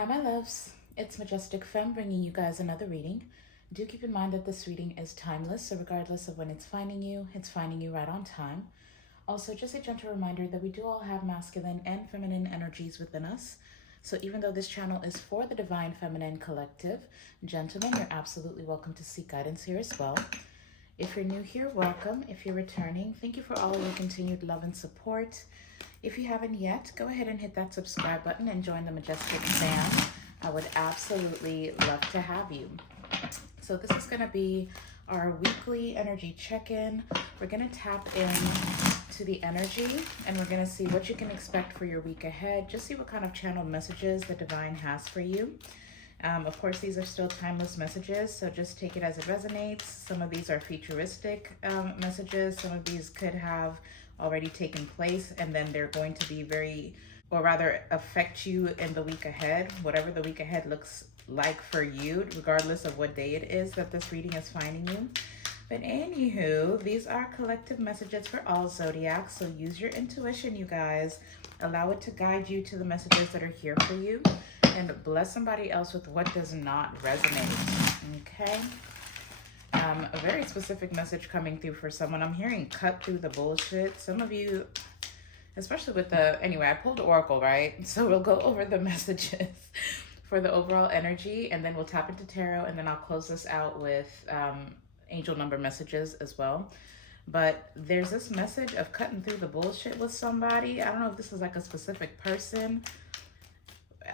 Hi, my loves. It's Majestic Femme bringing you guys another reading. Do keep in mind that this reading is timeless, so regardless of when it's finding you right on time. Also, just a gentle reminder that we do all have masculine and feminine energies within us. So even though this channel is for the Divine Feminine Collective, gentlemen, you're absolutely welcome to seek guidance here as well. If you're new here, welcome. If you're returning, thank you for all of your continued love and support. If you haven't yet, go ahead and hit that subscribe button and join the Majestic fam. I would absolutely love to have you. So this is going to be our weekly energy check-in. We're going to tap in to the energy and we're going to see what you can expect for your week ahead. Just see what kind of channel messages the divine has for you. Of course, these are still timeless messages, so just take it as it resonates. Some of these are futuristic messages. Some of these could have already taken place, and then they're going to be affect you in the week ahead, whatever the week ahead looks like for you, regardless of what day it is that this reading is finding you. But anywho, these are collective messages for all zodiacs, so use your intuition, you guys. Allow it to guide you to the messages that are here for you, and bless somebody else with what does not resonate, okay? A very specific message coming through for someone. I'm hearing cut through the bullshit. Some of you, especially with anyway, I pulled Oracle, right? So we'll go over the messages for the overall energy, and then we'll tap into tarot, and then I'll close this out with angel number messages as well. But there's this message of cutting through the bullshit with somebody. I don't know if this is like a specific person.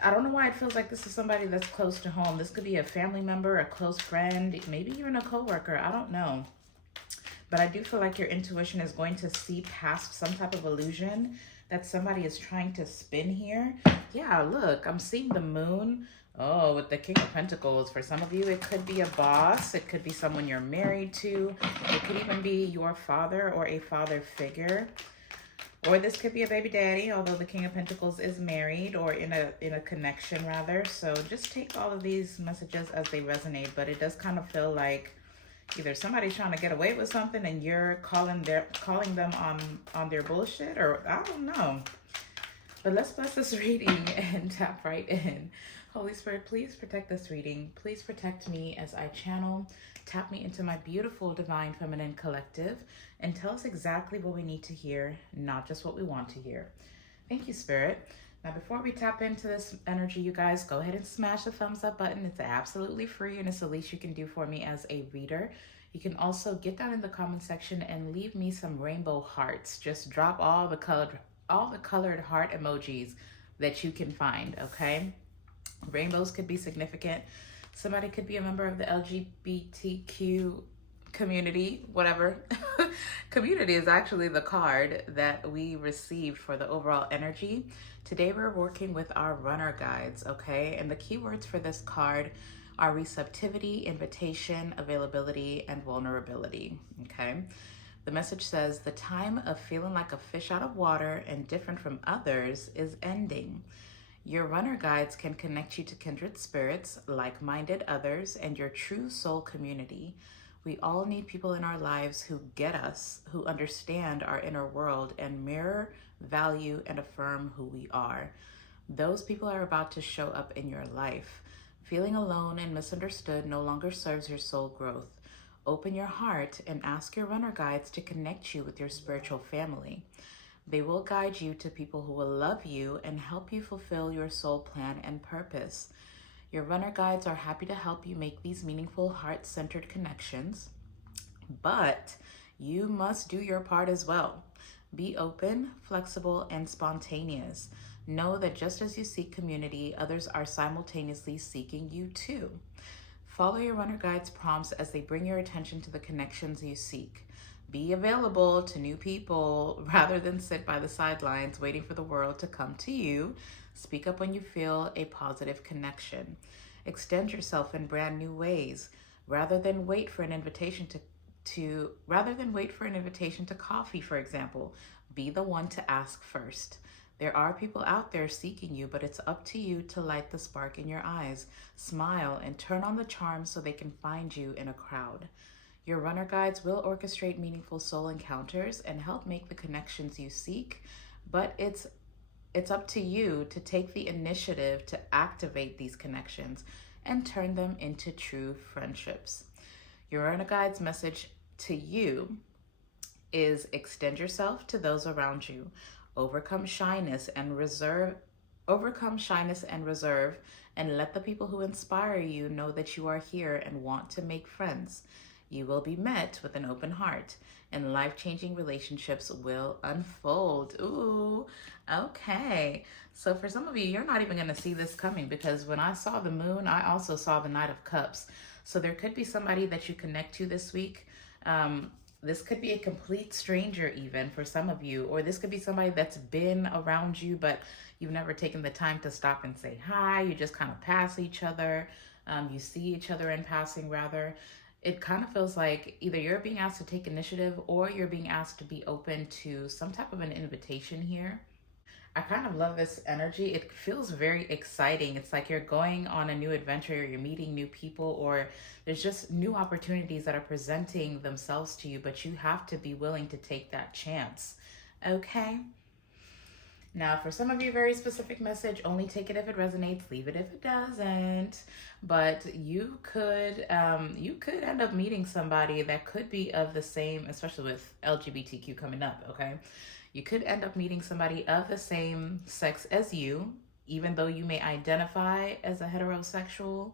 I don't know why it feels like this is somebody that's close to home. This could be a family member, a close friend, maybe even a coworker. I don't know. But I do feel like your intuition is going to see past some type of illusion that somebody is trying to spin here. Yeah, look, I'm seeing the moon. Oh, with the King of Pentacles. For some of you, it could be a boss. It could be someone you're married to. It could even be your father or a father figure. Or this could be a baby daddy, although the King of Pentacles is married or in a connection rather. So just take all of these messages as they resonate. But it does kind of feel like either somebody's trying to get away with something and you're calling them on their bullshit, or I don't know. But let's bless this reading and tap right in. Holy Spirit, please protect this reading. Please protect me as I channel. Tap me into my beautiful Divine Feminine Collective and tell us exactly what we need to hear, not just what we want to hear. Thank you, Spirit. Now, before we tap into this energy, you guys, go ahead and smash the thumbs up button. It's absolutely free, and it's the least you can do for me as a reader. You can also get down in the comment section and leave me some rainbow hearts. Just drop all the colored heart emojis that you can find, okay? Rainbows could be significant. Somebody could be a member of the LGBTQ community, whatever. Community is actually the card that we received for the overall energy. Today we're working with our runner guides, okay? And the keywords for this card are receptivity, invitation, availability, and vulnerability, okay? The message says, the time of feeling like a fish out of water and different from others is ending. Your runner guides can connect you to kindred spirits, like-minded others, and your true soul community. We all need people in our lives who get us, who understand our inner world and mirror, value, and affirm who we are. Those people are about to show up in your life. Feeling alone and misunderstood no longer serves your soul growth. Open your heart and ask your runner guides to connect you with your spiritual family. They will guide you to people who will love you and help you fulfill your soul plan and purpose. Your runner guides are happy to help you make these meaningful heart-centered connections, but you must do your part as well. Be open, flexible, and spontaneous. Know that just as you seek community, others are simultaneously seeking you too. Follow your runner guides' prompts as they bring your attention to the connections you seek. Be available to new people rather than sit by the sidelines waiting for the world to come to you. Speak up when you feel a positive connection. Extend yourself in brand new ways rather than wait for an invitation to coffee, for example. Be the one to ask first. There are people out there seeking you, but it's up to you to light the spark in your eyes. Smile and turn on the charm so they can find you in a crowd. Your runner guides will orchestrate meaningful soul encounters and help make the connections you seek, but it's It's up to you to take the initiative to activate these connections and turn them into true friendships. Your inner guide's message to you is extend yourself to those around you. Overcome shyness and reserve, and let the people who inspire you know that you are here and want to make friends. You will be met with an open heart and life-changing relationships will unfold. Ooh, okay. So for some of you, you're not even going to see this coming, because when I saw the moon, I also saw the Knight of Cups. So there could be somebody that you connect to this week. This could be a complete stranger even for some of you, or this could be somebody that's been around you, but you've never taken the time to stop and say hi. You just kind of pass each other. You see each other in passing rather. It kind of feels like either you're being asked to take initiative or you're being asked to be open to some type of an invitation here. I kind of love this energy. It feels very exciting. It's like you're going on a new adventure, you're meeting new people, or there's just new opportunities that are presenting themselves to you, but you have to be willing to take that chance. Okay? Now, for some of you, very specific message, only take it if it resonates, leave it if it doesn't. But you could end up meeting somebody that could be of the same, especially with LGBTQ coming up, okay? You could end up meeting somebody of the same sex as you, even though you may identify as a heterosexual.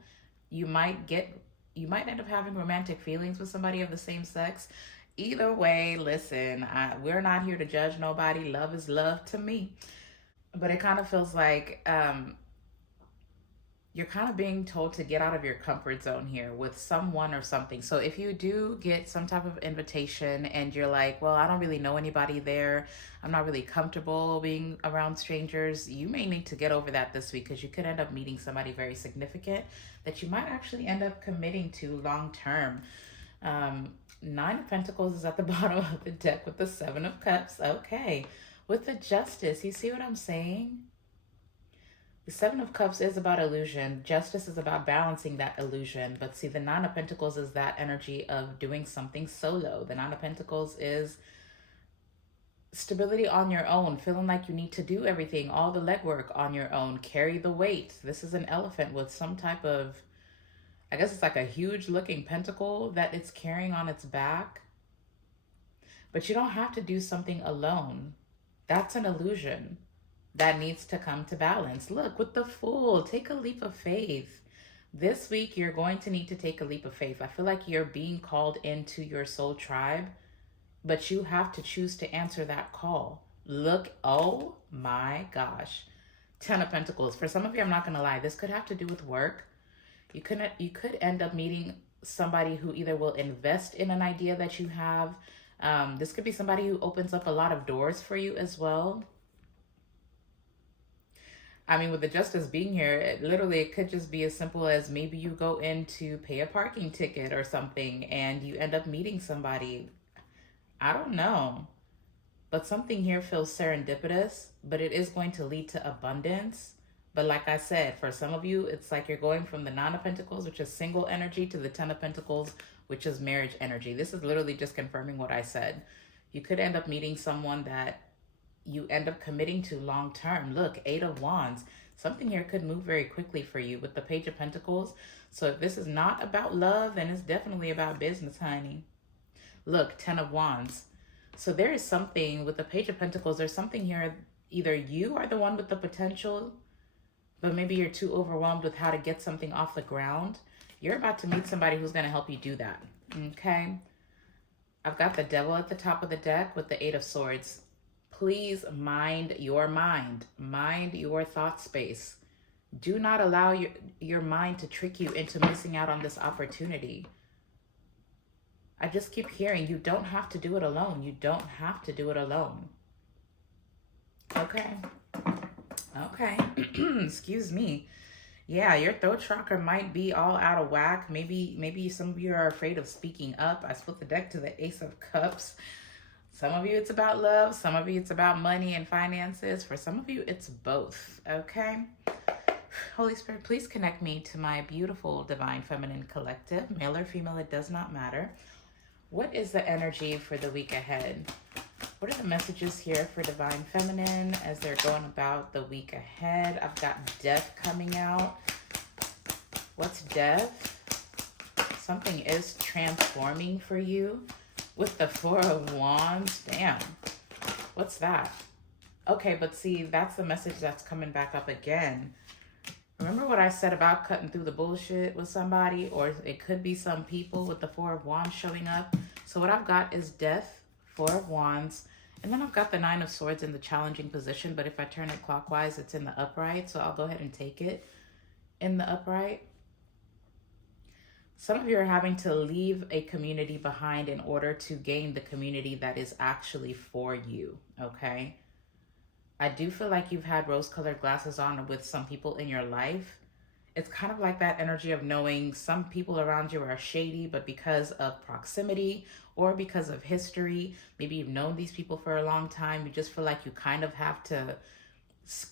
You might end up having romantic feelings with somebody of the same sex. Either way, listen, we're not here to judge nobody. Love is love to me. But it kind of feels like you're kind of being told to get out of your comfort zone here with someone or something. So if you do get some type of invitation and you're like, well, I don't really know anybody there, I'm not really comfortable being around strangers, you may need to get over that this week, because you could end up meeting somebody very significant that you might actually end up committing to long term. Nine of Pentacles is at the bottom of the deck with the Seven of Cups. Okay. With the Justice, you see what I'm saying? The Seven of Cups is about illusion. Justice is about balancing that illusion. But see, the Nine of Pentacles is that energy of doing something solo. The Nine of Pentacles is stability on your own, feeling like you need to do everything, all the legwork on your own, carry the weight. This is an elephant with some type of, I guess it's like a huge looking pentacle that it's carrying on its back. But you don't have to do something alone. That's an illusion that needs to come to balance. Look, with the Fool, take a leap of faith. This week, you're going to need to take a leap of faith. I feel like you're being called into your soul tribe, but you have to choose to answer that call. Look, oh my gosh. 10 of Pentacles. For some of you, I'm not going to lie, this could have to do with work. You could end up meeting somebody who either will invest in an idea that you have. This could be somebody who opens up a lot of doors for you as well. I mean, with the Justice being here, it could just be as simple as maybe you go in to pay a parking ticket or something and you end up meeting somebody. I don't know. But something here feels serendipitous, but it is going to lead to abundance. But like I said, for some of you, it's like you're going from the Nine of Pentacles, which is single energy, to the 10 of Pentacles, which is marriage energy. This is literally just confirming what I said. You could end up meeting someone that you end up committing to long term. Look, 8 of Wands. Something here could move very quickly for you with the Page of Pentacles. So if this is not about love, then it's definitely about business, honey. Look, 10 of Wands. So there is something with the Page of Pentacles. There's something here. Either you are the one with the potential, but maybe you're too overwhelmed with how to get something off the ground. You're about to meet somebody who's going to help you do that. Okay. I've got the Devil at the top of the deck with the 8 of Swords. Please mind your mind. Mind your thought space. Do not allow your mind to trick you into missing out on this opportunity. I just keep hearing you don't have to do it alone. You don't have to do it alone. Okay. Okay. Excuse me. Yeah, your throat chakra might be all out of whack. Maybe some of you are afraid of speaking up. I split the deck to the Ace of Cups. Some of you, it's about love. Some of you, it's about money and finances. For some of you, it's both, okay? Holy Spirit, please connect me to my beautiful Divine Feminine Collective. Male or female, it does not matter. What is the energy for the week ahead? What are the messages here for Divine Feminine as they're going about the week ahead? I've got death coming out. What's death? Something is transforming for you with the Four of Wands. Damn. What's that? Okay, but see, that's the message that's coming back up again. Remember what I said about cutting through the bullshit with somebody? Or it could be some people with the Four of Wands showing up. So what I've got is death, Four of Wands, and then I've got the Nine of Swords in the challenging position. But if I turn it clockwise, it's in the upright. So I'll go ahead and take it in the upright. Some of you are having to leave a community behind in order to gain the community that is actually for you, okay? I do feel like you've had rose-colored glasses on with some people in your life. It's kind of like that energy of knowing some people around you are shady, but because of proximity or because of history, maybe you've known these people for a long time, you just feel like you kind of have to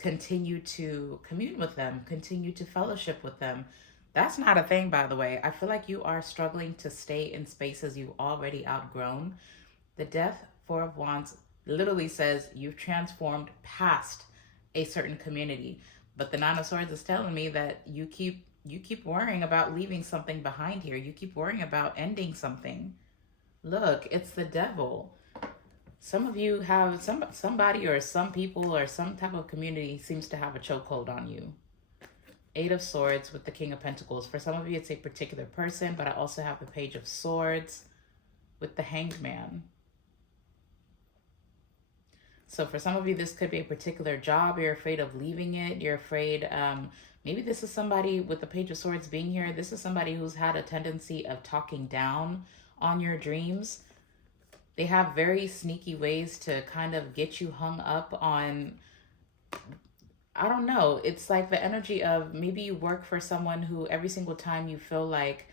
continue to commune with them, continue to fellowship with them. That's not a thing, by the way. I feel like you are struggling to stay in spaces you've already outgrown. The Death, Four of Wands, literally says you've transformed past a certain community. But the Nine of Swords is telling me that you keep worrying about leaving something behind here. You keep worrying about ending something. Look, it's the devil. Some of you have somebody or some people or some type of community seems to have a chokehold on you. Eight of Swords with the King of Pentacles. For some of you, it's a particular person, but I also have the Page of Swords with the Hanged Man. So for some of you, this could be a particular job. You're afraid of leaving it. You're afraid, maybe this is somebody with the Page of Swords being here. This is somebody who's had a tendency of talking down on your dreams. They have very sneaky ways to kind of get you hung up on, I don't know. It's like the energy of maybe you work for someone who every single time you feel like,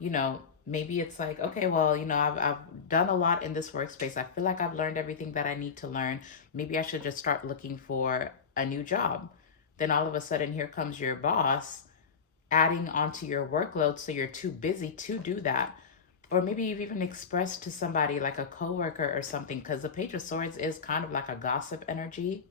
you know, maybe it's like, okay, well, you know, I've done a lot in this workspace. I feel like I've learned everything that I need to learn. Maybe I should just start looking for a new job. Then all of a sudden, here comes your boss adding onto your workload, so you're too busy to do that. Or maybe you've even expressed to somebody like a coworker or something, because the Page of Swords is kind of like a gossip energy.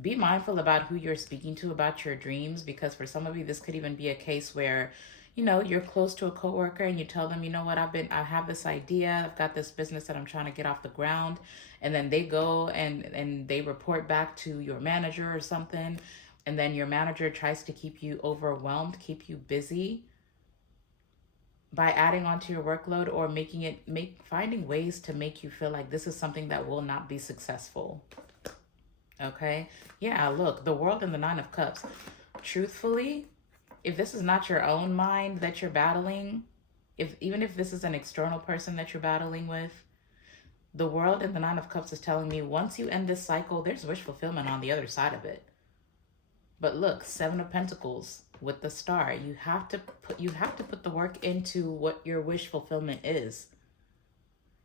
Be mindful about who you're speaking to about your dreams, because for some of you, this could even be a case where, you know, you're close to a coworker and you tell them, you know what, I have this idea, I've got this business that I'm trying to get off the ground. And then they go and they report back to your manager or something. And then your manager tries to keep you overwhelmed, keep you busy by adding onto your workload or finding ways to make you feel like this is something that will not be successful. Okay? Yeah, look, the World and the Nine of Cups. Truthfully, if this is not your own mind that you're battling, even if this is an external person that you're battling with, the World and the Nine of Cups is telling me once you end this cycle, there's wish fulfillment on the other side of it. But look, Seven of Pentacles with the Star. You have to put the work into what your wish fulfillment is.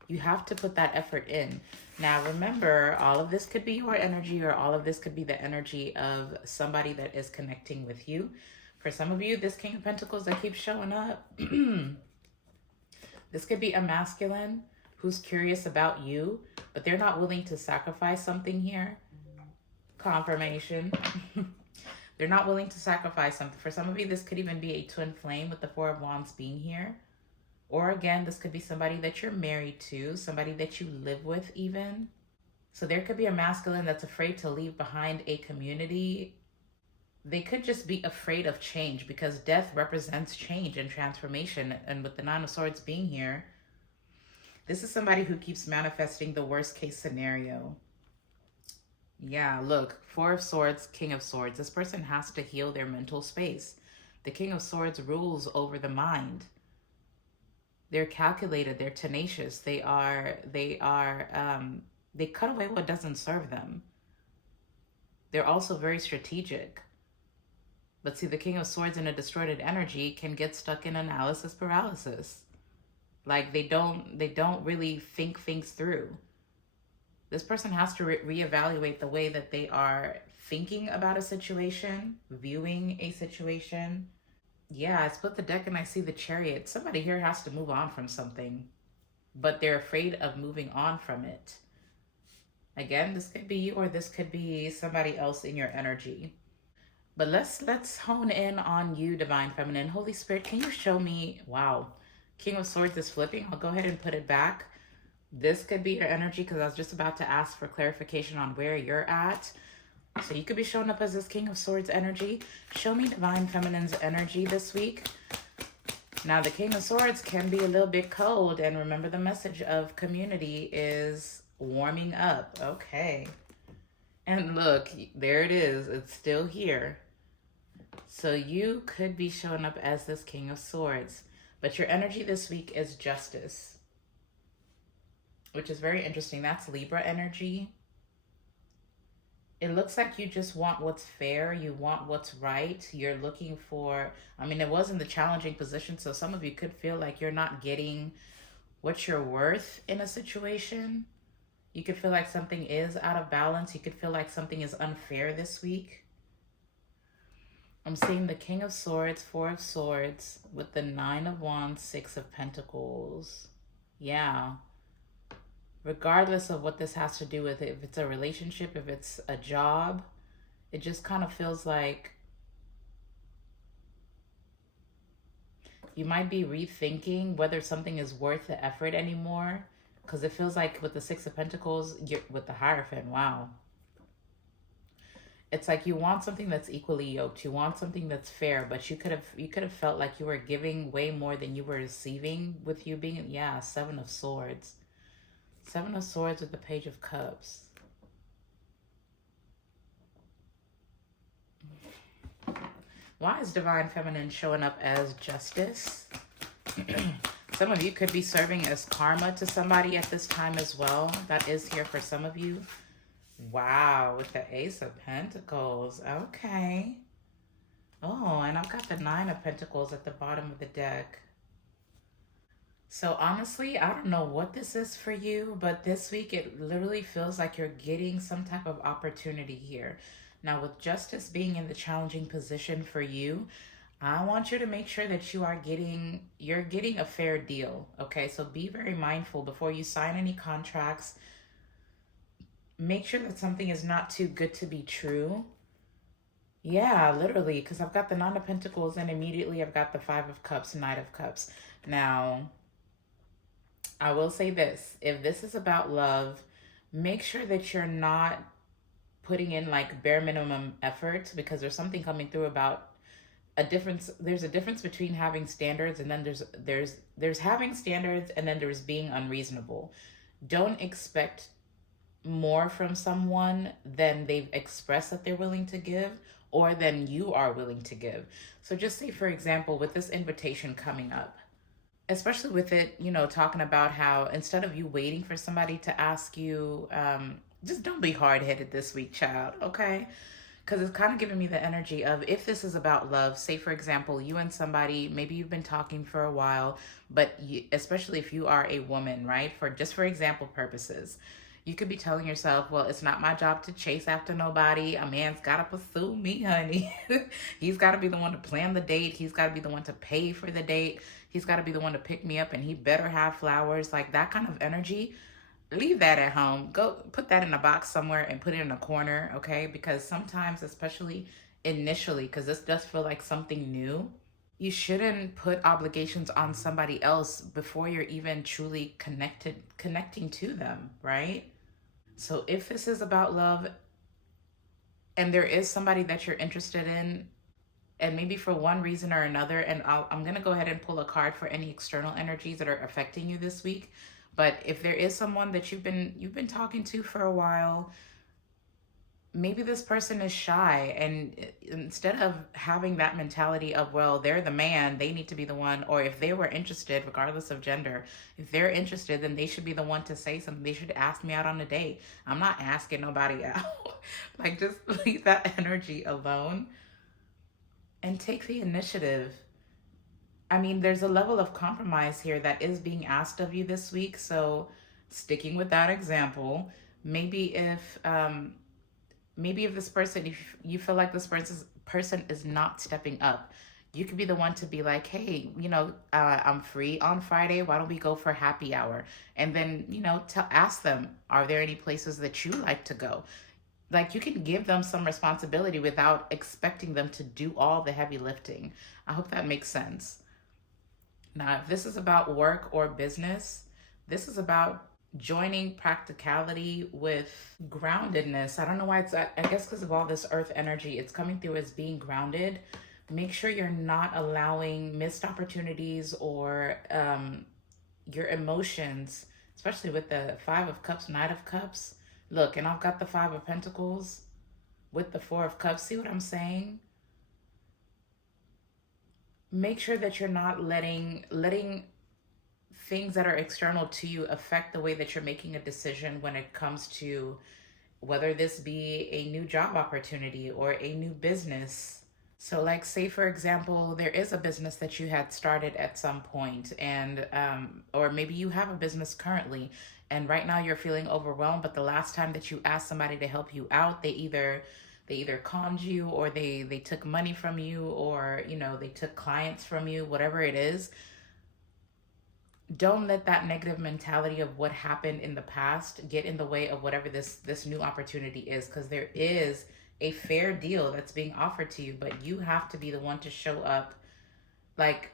You have to put that effort in. Now, remember, all of this could be your energy, or all of this could be the energy of somebody that is connecting with you. For some of you, this King of Pentacles that keeps showing up, this could be a masculine who's curious about you, but they're not willing to sacrifice something here. Confirmation. They're not willing to sacrifice something. For some of you, this could even be a twin flame with the Four of Wands being here. Or again, this could be somebody that you're married to, somebody that you live with even. So there could be a masculine that's afraid to leave behind a community. They could just be afraid of change, because death represents change and transformation. And with the Nine of Swords being here, this is somebody who keeps manifesting the worst case scenario. Yeah, look, Four of Swords, King of Swords. This person has to heal their mental space. The King of Swords rules over the mind. They're calculated, they're tenacious. They cut away what doesn't serve them. They're also very strategic. But see, the King of Swords in a distorted energy can get stuck in analysis paralysis. Like they don't really think things through. This person has to reevaluate the way that they are thinking about a situation, viewing a situation. Yeah, I split the deck and I see the Chariot. Somebody here has to move on from something, but they're afraid of moving on from it. Again, this could be you or this could be somebody else in your energy. But let's hone in on you, Divine Feminine. Holy Spirit, can you show me, wow, King of Swords is flipping. I'll go ahead and put it back. This could be your energy because I was just about to ask for clarification on where you're at. So you could be showing up as this King of Swords energy. Show me Divine Feminine's energy this week. Now, the King of Swords can be a little bit cold. And remember, the message of community is warming up. Okay. And look, there it is. It's still here. So you could be showing up as this King of Swords. But your energy this week is justice, which is very interesting. That's Libra energy. It looks like you just want what's fair. You want what's right. You're looking for, I mean, it was in the challenging position. So some of you could feel like you're not getting what you're worth in a situation. You could feel like something is out of balance. You could feel like something is unfair this week. I'm seeing the King of Swords, Four of Swords, with the Nine of Wands, Six of Pentacles. Yeah. Regardless of what this has to do with, if it's a relationship, if it's a job, it just kind of feels like you might be rethinking whether something is worth the effort anymore. Because it feels like with the Six of Pentacles, with the Hierophant, wow. It's like you want something that's equally yoked. You want something that's fair, but you could have felt like you were giving way more than you were receiving with you being, yeah, Seven of Swords. Seven of Swords with the Page of Cups. Why is Divine Feminine showing up as justice? Some of you could be serving as karma to somebody at this time as well. That is here for some of you. Wow, with the Ace of Pentacles. Okay. Oh, and I've got the Nine of Pentacles at the bottom of the deck. So honestly, I don't know what this is for you, but this week it literally feels like you're getting some type of opportunity here. Now, with justice being in the challenging position for you, I want you to make sure that you're getting a fair deal. Okay, so be very mindful before you sign any contracts. Make sure that something is not too good to be true. Yeah, literally, because I've got the Nine of Pentacles and immediately I've got the Five of Cups, Knight of Cups. Now, I will say this. If this is about love, make sure that you're not putting in like bare minimum effort, because there's something coming through about a difference. There's a difference between having standards and then there's having standards and then there's being unreasonable. Don't expect more from someone than they've expressed that they're willing to give or than you are willing to give. So just say, for example, with this invitation coming up, especially with it, you know, talking about how instead of you waiting for somebody to ask you, just don't be hard-headed this week, child, okay? Because it's kind of giving me the energy of, if this is about love, say, for example, you and somebody, maybe you've been talking for a while, but especially if you are a woman, right? For example purposes, you could be telling yourself, well, it's not my job to chase after nobody. A man's got to pursue me, honey. He's got to be the one to plan the date. He's got to be the one to pay for the date. He's got to be the one to pick me up, and he better have flowers. Like that kind of energy, leave that at home. Go put that in a box somewhere and put it in a corner, okay? Because sometimes, especially initially, because this does feel like something new, you shouldn't put obligations on somebody else before you're even truly connecting to them, right? So if this is about love and there is somebody that you're interested in, and maybe for one reason or another, and I'm going to go ahead and pull a card for any external energies that are affecting you this week. But if there is someone that you've been talking to for a while, maybe this person is shy, and instead of having that mentality of, well, they're the man, they need to be the one, or if they were interested, regardless of gender, if they're interested, then they should be the one to say something. They should ask me out on a date. I'm not asking nobody out. Like, just leave that energy alone and take the initiative. I mean, there's a level of compromise here that is being asked of you this week. So sticking with that example, maybe if this person, if you feel like this person is not stepping up, You could be the one to be like, hey, I'm free on Friday. Why don't we go for happy hour? And then, ask them, are there any places that you like to go? Like, you can give them some responsibility without expecting them to do all the heavy lifting. I hope that makes sense. Now, if this is about work or business, this is about joining practicality with groundedness. I don't know why I guess because of all this earth energy, it's coming through as being grounded. Make sure you're not allowing missed opportunities or your emotions, especially with the Five of Cups, Knight of Cups. Look, and I've got the Five of Pentacles with the Four of Cups. See what I'm saying? Make sure that you're not letting things that are external to you affect the way that you're making a decision when it comes to whether this be a new job opportunity or a new business. So, like, say for example, there is a business that you had started at some point, and or maybe you have a business currently, and right now you're feeling overwhelmed. But the last time that you asked somebody to help you out, they either conned you, or they took money from you, or they took clients from you. Whatever it is, don't let that negative mentality of what happened in the past get in the way of whatever this new opportunity is, because there is a fair deal that's being offered to you, but you have to be the one to show up. Like,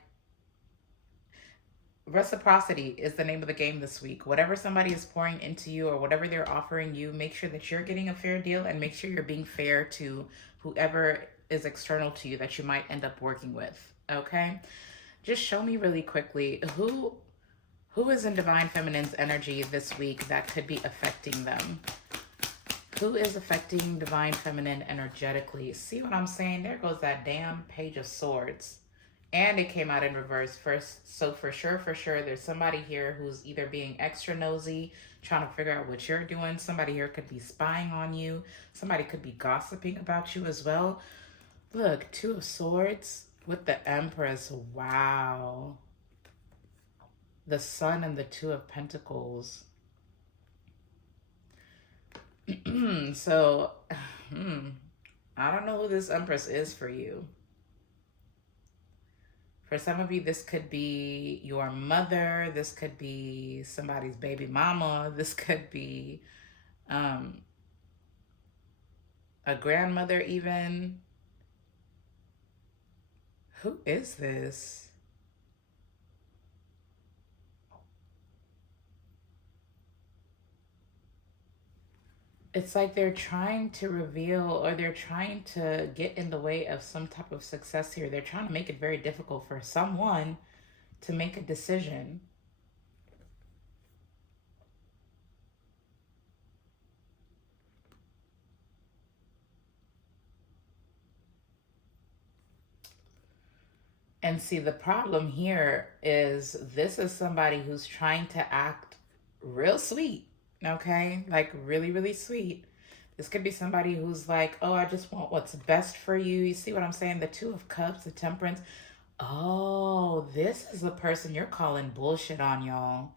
reciprocity is the name of the game this week. Whatever somebody is pouring into you or whatever they're offering you, make sure that you're getting a fair deal, and make sure you're being fair to whoever is external to you that you might end up working with. Okay, just show me really quickly who is in Divine Feminine's energy this week that could be affecting them. Who is affecting Divine Feminine energetically? See what I'm saying? There goes that damn Page of Swords. And it came out in reverse first. So for sure, there's somebody here who's either being extra nosy, trying to figure out what you're doing. Somebody here could be spying on you. Somebody could be gossiping about you as well. Look, Two of Swords with the Empress. Wow. The Sun and the Two of Pentacles. So, I don't know who this Empress is for you. For some of you, this could be your mother. This could be somebody's baby mama. This could be a grandmother even. Who is this? It's like they're trying to reveal, or they're trying to get in the way of some type of success here. They're trying to make it very difficult for someone to make a decision. And see, the problem here is this is somebody who's trying to act real sweet, okay? Like really, really sweet. This could be somebody who's like, oh, I just want what's best for you. You see what I'm saying? The Two of Cups, the Temperance. Oh, this is the person you're calling bullshit on, y'all.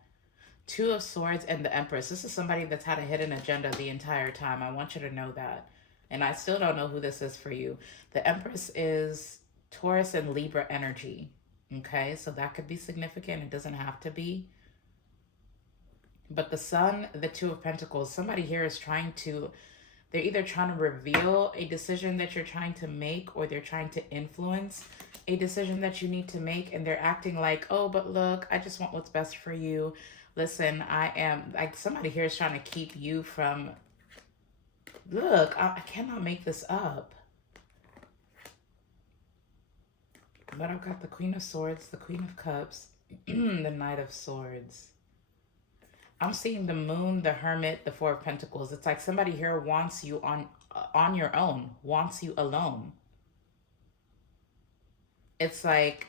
Two of Swords and the Empress. This is somebody that's had a hidden agenda the entire time. I want you to know that. And I still don't know who this is for you. The Empress is Taurus and Libra energy. Okay, so that could be significant. It doesn't have to be. But the Sun, the Two of Pentacles, somebody here is trying to, they're either trying to reveal a decision that you're trying to make, or they're trying to influence a decision that you need to make. And they're acting like, oh, but look, I just want what's best for you. Listen, I am, like, somebody here is trying to keep you from, look, I cannot make this up. But I've got the Queen of Swords, the Queen of Cups, the Knight of Swords. I'm seeing the Moon, the Hermit, the Four of Pentacles. It's like somebody here wants you on your own, wants you alone. It's like,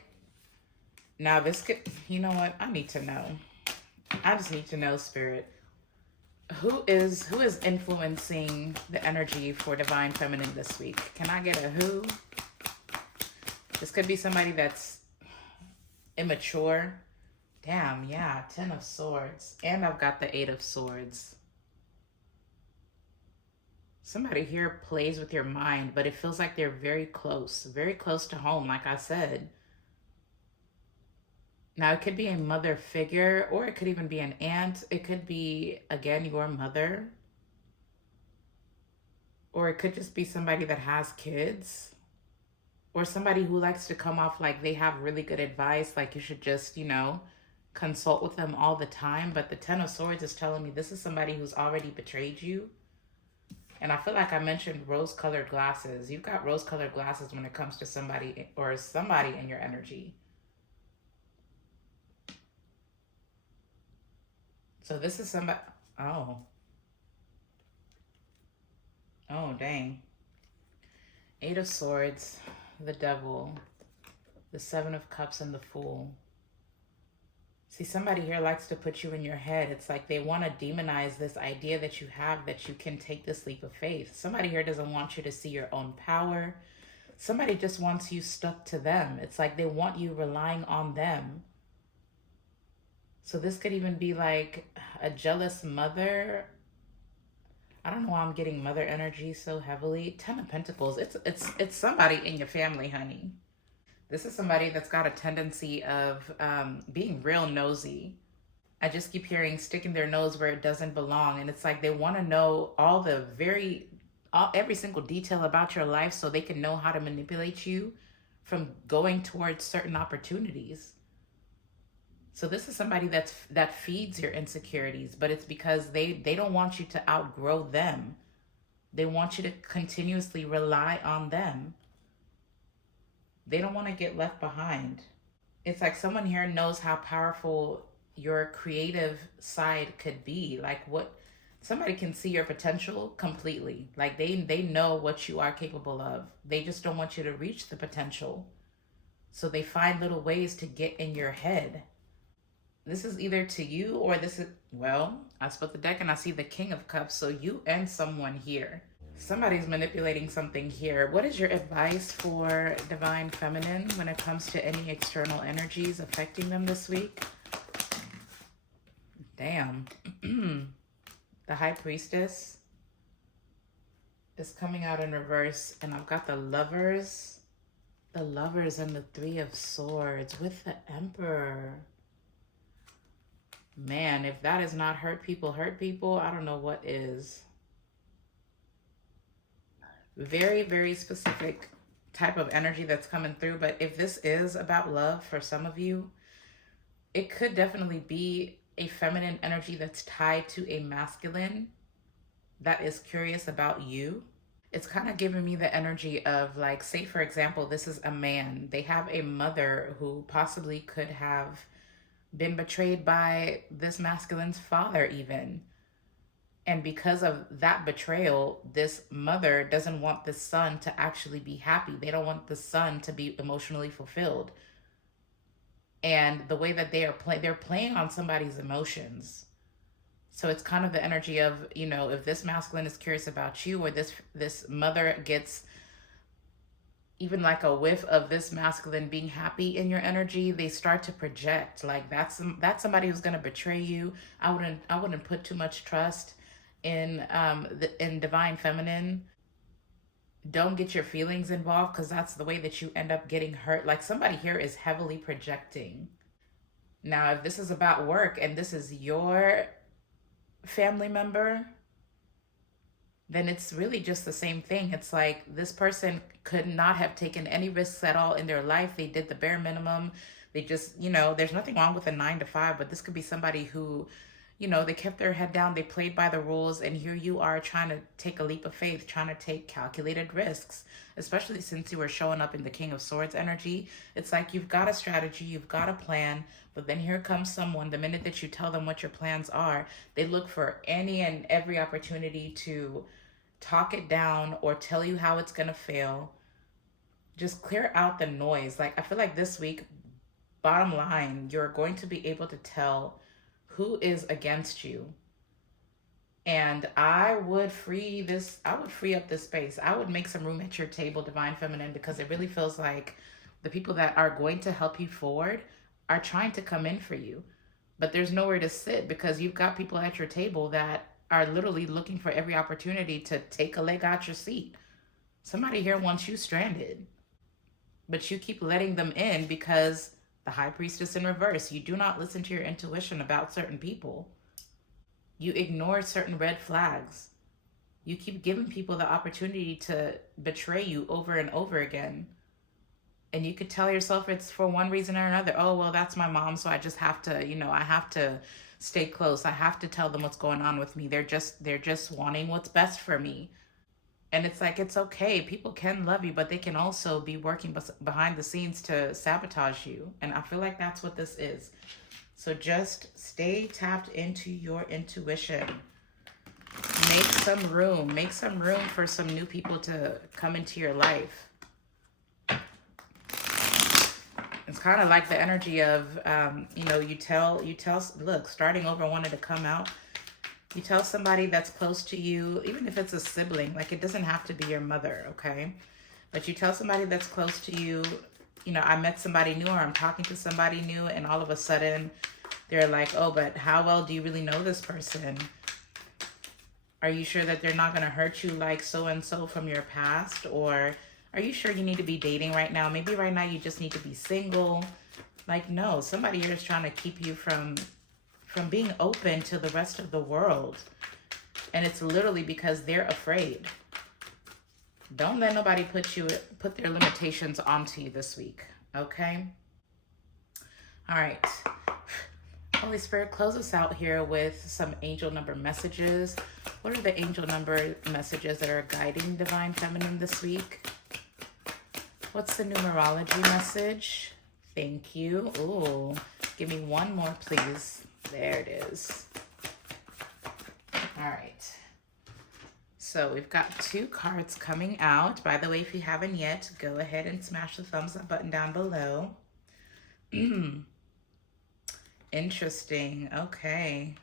now this could, you know what? I need to know. I just need to know, Spirit. Who is influencing the energy for Divine Feminine this week? Can I get a who? This could be somebody that's immature. Damn, yeah, 10 of Swords. And I've got the 8 of Swords. Somebody here plays with your mind, but it feels like they're very close to home, like I said. Now, it could be a mother figure, or it could even be an aunt. It could be, again, your mother. Or it could just be somebody that has kids. Or somebody who likes to come off like they have really good advice, like you should just, consult with them all the time. But the Ten of Swords is telling me this is somebody who's already betrayed you. And I feel like I mentioned rose-colored glasses. You've got rose-colored glasses when it comes to somebody or somebody in your energy. So this is somebody, oh. Oh, dang. Eight of Swords, the Devil, the Seven of Cups, and the Fool. See, somebody here likes to put you in your head. It's like they want to demonize this idea that you have, that you can take this leap of faith. Somebody here doesn't want you to see your own power. Somebody just wants you stuck to them. It's like they want you relying on them. So this could even be like a jealous mother. I don't know why I'm getting mother energy so heavily. Ten of Pentacles. It's somebody in your family, honey. This is somebody that's got a tendency of being real nosy. I just keep hearing sticking their nose where it doesn't belong. And it's like they want to know every single detail about your life so they can know how to manipulate you from going towards certain opportunities. So this is somebody that feeds your insecurities, but it's because they don't want you to outgrow them. They want you to continuously rely on them. They don't want to get left behind. It's like someone here knows how powerful your creative side could be. Like somebody can see your potential completely. Like they know what you are capable of. They just don't want you to reach the potential. So they find little ways to get in your head. This is either to you or I split the deck and I see the King of Cups. So you and someone here. Somebody's manipulating something here. What is your advice for Divine Feminine when it comes to any external energies affecting them this week? Damn. The High Priestess is coming out in reverse. And I've got the Lovers. The Lovers and the Three of Swords with the Emperor. Man, if that is not hurt people, I don't know what is. Very, very specific type of energy that's coming through. But if this is about love for some of you, it could definitely be a feminine energy that's tied to a masculine that is curious about you. It's kind of giving me the energy of, like, say, for example, this is a man. They have a mother who possibly could have been betrayed by this masculine's father even. And because of that betrayal, this mother doesn't want the son to actually be happy. They don't want the son to be emotionally fulfilled. And the way that they're playing on somebody's emotions. So it's kind of the energy of, if this masculine is curious about you, or this mother gets even like a whiff of this masculine being happy in your energy, they start to project like that's somebody who's going to betray you. I wouldn't put too much trust in Divine Feminine. Don't get your feelings involved, because that's the way that you end up getting hurt. Like somebody here is heavily projecting. Now, if this is about work and this is your family member, then it's really just the same thing. It's like this person could not have taken any risks at all in their life. They did the bare minimum. They just, there's nothing wrong with a 9-to-5, but this could be somebody who, they kept their head down, they played by the rules, and here you are trying to take a leap of faith, trying to take calculated risks, especially since you were showing up in the King of Swords energy. It's like you've got a strategy, you've got a plan, but then here comes someone, the minute that you tell them what your plans are, they look for any and every opportunity to talk it down or tell you how it's going to fail. Just clear out the noise. Like, I feel like this week, bottom line, you're going to be able to tell who is against you. And I would free up this space. I would make some room at your table, Divine Feminine, because it really feels like the people that are going to help you forward are trying to come in for you. But there's nowhere to sit because you've got people at your table that are literally looking for every opportunity to take a leg out your seat. Somebody here wants you stranded, but you keep letting them in because the high priestess in reverse, you do not listen to your intuition about certain people. You ignore certain red flags. You keep giving people the opportunity to betray you over and over again. And you could tell yourself it's for one reason or another. Oh, well, that's my mom, so I just have to, I have to stay close. I have to tell them what's going on with me. They're just wanting what's best for me. And it's like, it's okay. People can love you, but they can also be working behind the scenes to sabotage you. And I feel like that's what this is. So just stay tapped into your intuition. Make some room. Make some room for some new people to come into your life. It's kind of like the energy of, you tell, look, starting over wanted to come out. You tell somebody that's close to you, even if it's a sibling, like it doesn't have to be your mother, okay? But you tell somebody that's close to you, I met somebody new or I'm talking to somebody new, and all of a sudden they're like, oh, but how well do you really know this person? Are you sure that they're not going to hurt you like so-and-so from your past? Or are you sure you need to be dating right now? Maybe right now you just need to be single. Like, no, somebody here is trying to keep you from being open to the rest of the world. And it's literally because they're afraid. Don't let nobody put their limitations onto you this week, okay? All right. Holy Spirit, close us out here with some angel number messages. What are the angel number messages that are guiding Divine Feminine this week? What's the numerology message? Thank you. Ooh, give me one more, please. There it is. All right. So we've got 2 cards coming out. By the way, if you haven't yet, go ahead and smash the thumbs up button down below. Interesting. Okay.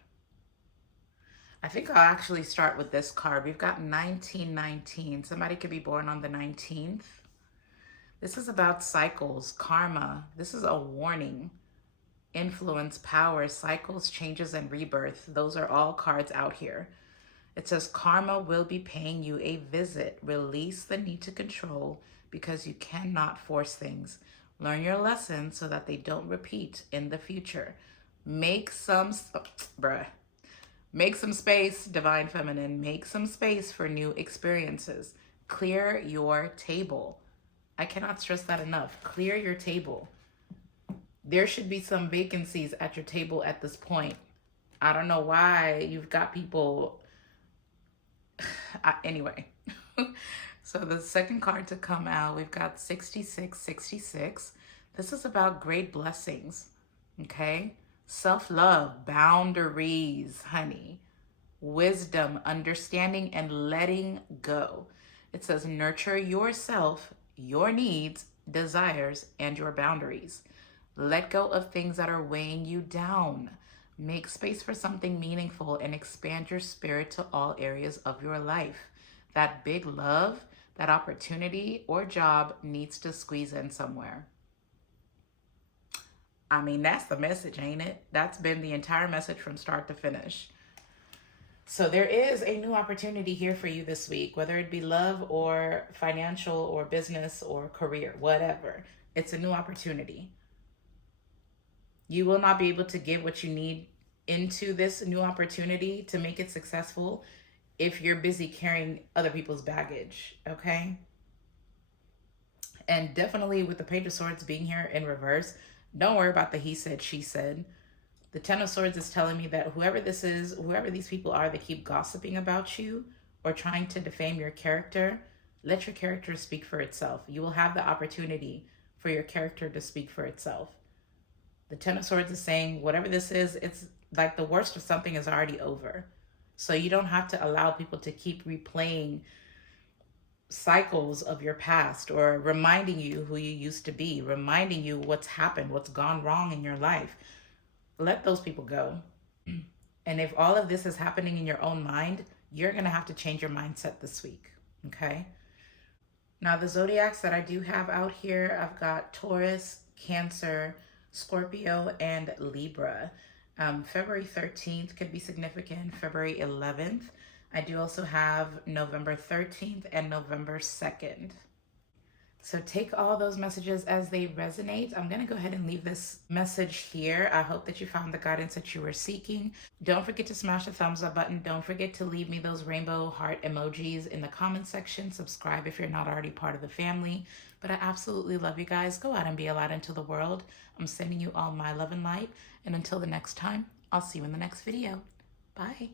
I think I'll actually start with this card. We've got 1919. Somebody could be born on the 19th. This is about cycles, karma. This is a warning. Influence, power, cycles, changes, and rebirth. Those are all cards out here. It says karma will be paying you a visit. Release the need to control because you cannot force things. Learn your lessons so that they don't repeat in the future. Make some space, Divine Feminine. Make some space for new experiences. Clear your table. I cannot stress that enough. Clear your table. There should be some vacancies at your table at this point. I don't know why you've got people. Anyway. So the second card to come out, we've got 6666. This is about great blessings. Okay? Self-love, boundaries, honey. Wisdom, understanding, and letting go. It says nurture yourself, your needs, desires, and your boundaries. Let go of things that are weighing you down. Make space for something meaningful and expand your spirit to all areas of your life. That big love, that opportunity or job needs to squeeze in somewhere. I mean, that's the message, ain't it? That's been the entire message from start to finish. So there is a new opportunity here for you this week, whether it be love or financial or business or career, whatever. It's a new opportunity. You will not be able to give what you need into this new opportunity to make it successful if you're busy carrying other people's baggage, okay? And definitely with the Page of Swords being here in reverse, don't worry about the he said, she said. The Ten of Swords is telling me that whoever this is, whoever these people are that keep gossiping about you or trying to defame your character, let your character speak for itself. You will have the opportunity for your character to speak for itself. The Ten of Swords is saying whatever this is, it's like the worst of something is already over. So you don't have to allow people to keep replaying cycles of your past or reminding you who you used to be, reminding you what's happened, what's gone wrong in your life. Let those people go. And if all of this is happening in your own mind, you're going to have to change your mindset this week, okay? Now, the zodiacs that I do have out here, I've got Taurus, Cancer, Scorpio, and Libra. February 13th could be significant, February 11th. I do also have November 13th and November 2nd. So take all those messages as they resonate. I'm going to go ahead and leave this message here. I hope that you found the guidance that you were seeking. Don't forget to smash the thumbs up button. Don't forget to leave me those rainbow heart emojis in the comment section. Subscribe if you're not already part of the family. But I absolutely love you guys. Go out and be a light into the world. I'm sending you all my love and light. And until the next time, I'll see you in the next video. Bye.